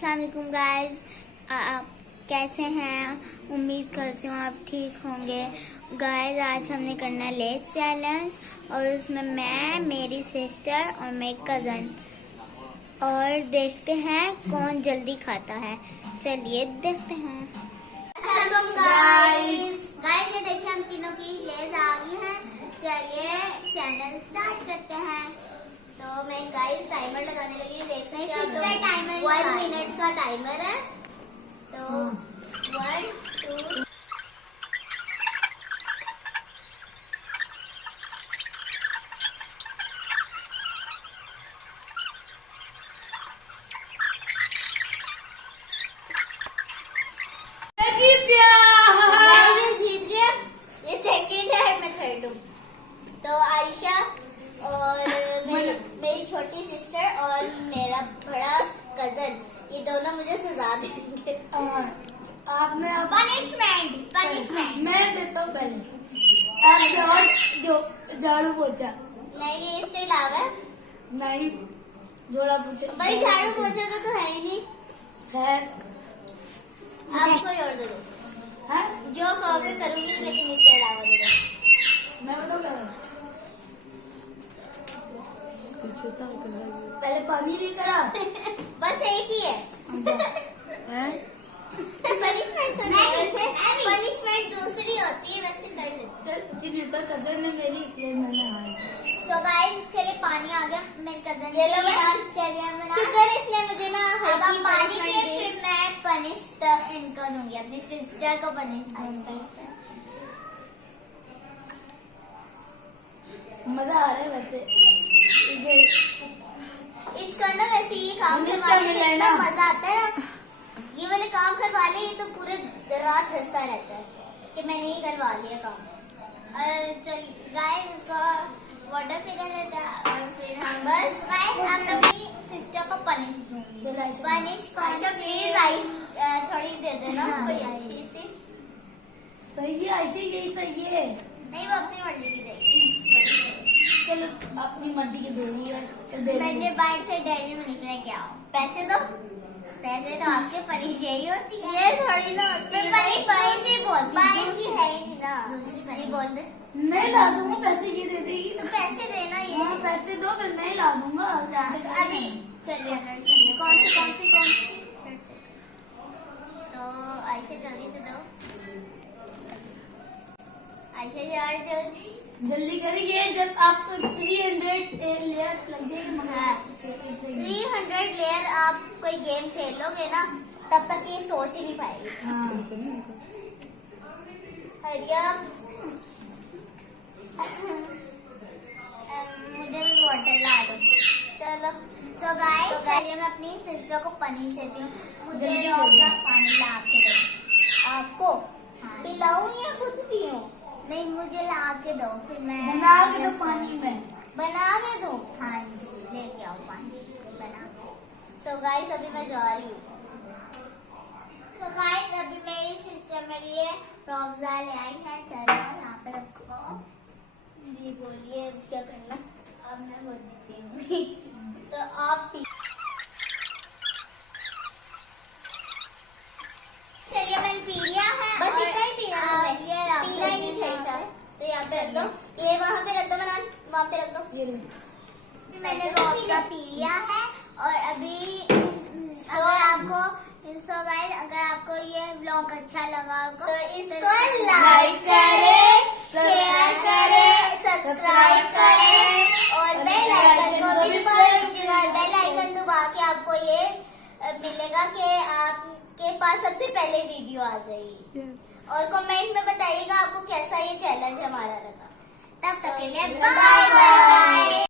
अस्सलाम वालेकुम गाइस, आप कैसे हैं? उम्मीद करती हूँ आप ठीक होंगे। गाइस आज हमने करना है लेस चैलेंज और उसमें मैं, मेरी सिस्टर और मेरी कज़न, और देखते हैं कौन जल्दी खाता है। चलिए देखते हैं। गाइस ये देखिए हम तीनों की लेस आ गई है। चलिए चैनल स्टार्ट करते हैं। तो मैं गाइस टाइमर लगाने लगी, देख सकते हैं सिस्टर टाइमर 1 मिनट का टाइमर है। तो 1 2 जीत गया। ये सेकंड है, मैं थर्ड हूँ। तो आयशा और मेरी छोटी सिस्टर और मेरा बड़ा कजन, ये दोनों मुझे सजा देंगे। आपने पनिशमेंट मैं देता हूँ पहले। आप जो झाड़ू पोछा नहीं, ये इसके अलावा है। नहीं, जोड़ा पोछा भाई झाड़ू पोछा तो है ही नहीं। है। आप कोई और दो, हैं? जो कहोगे करूंगी, लेकिन इसके अलावा दो। मैं बताऊँ क्या पहले पानी लेकर आ। बस एक ही है। पनिशमेंट तो नहीं, वैसे पनिशमेंट दूसरी होती है, वैसे कर ले। चल जिनका कदर में मेरी, इसलिए मैंने हारी। सो गाइस इसके लिए पानी आ गया मेरे कजन ये लो के लिए। मैडम। चलिए मैं शुक्र इसलिए मुझे ना अब हम पानी punishment पिए, दी। फिर मैं पनिश इनको दूंगी, अपनी सिस्टर को पनिश दूंगी। मजा आ रहा है वैसे। इसका ना वैसे ये काम मिनिस्टर करवाने मिल से रहा है इतना ना। मजा आता है ना। ये वाले काम करवा ले, ये तो पूरे रात हंसता रहता है कि मैंने ये करवा लिया काम। और चल गाइस इसको वाटर फिलर लेता है और फिर हम बस गाइस अब मैं अपनी सिस्टर को पनिश दूंगी। चल आयशा। पनिश कौन आयशा सी? प्लीज राइस थोड़ी दे देना, हाँ, कोई हाँ। अच्छी सी। सही है ऐसे, यही सही है। नहीं, वो अपनी मर्जी की देगी। चलो अपनी मर्जी की दे रही है। चल दे मैं रही ये है। बाइक से डेयरी मिल्क लेके आओ। पैसे दो। पैसे तो आपके पनिश यही होती है। ये थोड़ी ना होती है। पनिश दूसरी बोलती है, पानी की है ही ना। दूसरी ये पनिश। बोल दे। मैं ला दूंगा, पैसे ये दे देगी। तो पैसे देना ये। हाँ पैसे दो, फिर मैं ही ला दूंगा। अभी चलिए कौन सी तो आयशा जल्दी से दो। आयशा यार जल्दी। जल्दी करिए, जब आपको 300 लेयर्स लग जाएंगे। हाँ। 300 लेयर आप कोई गेम खेलोगे ना, तब तक ये सोच ही नहीं पाएगी। हरिया मुझे भी वाटर ला दो। चलो। सो गाइस चलिए मैं अपनी सिस्टर को पनिश देती हूँ। मुझे जल्दी और जल्दी। का पानी ला के दो। आपको हाँ। पिलाऊं या खुद पीऊं? नहीं, मुझे ला के दो, फिर मैं बना के तो पानी में। बना के दूं? हाँ जी, लेके आओ पानी बना। सो गाइस अभी मैं जा रही हूँ। तो गाइस अभी मेरी सिस्टर मेरे लिए रोज़ा ले आई है। चलो यहाँ पे रखो। जी बोलिए क्या करना। अब मैं वो देती हूँ। तो आप पी। चलिए मैंने पी लिया है। बस और, इतना ही पीना है। ये रखो। पीना ही नहीं चाहिए सर। तो यहाँ पे रख दो, ये वहाँ पे रख दो, मनान वहाँ पे रख दो। ये लो। मैंने रोज़ा पी लिया है। और अभी अगर आपको ये ब्लॉग अच्छा लगा हो तो इसको लाइक करें, शेयर करें, सब्सक्राइब करें और बेल आइकन को भी दबा दीजिएगा। बेल आइकन दबा के आपको ये मिलेगा कि आपके पास सबसे पहले वीडियो आ जाएगी। और कमेंट में बताइएगा आपको कैसा ये चैलेंज हमारा लगा। तब तक के लिए बाय बाय।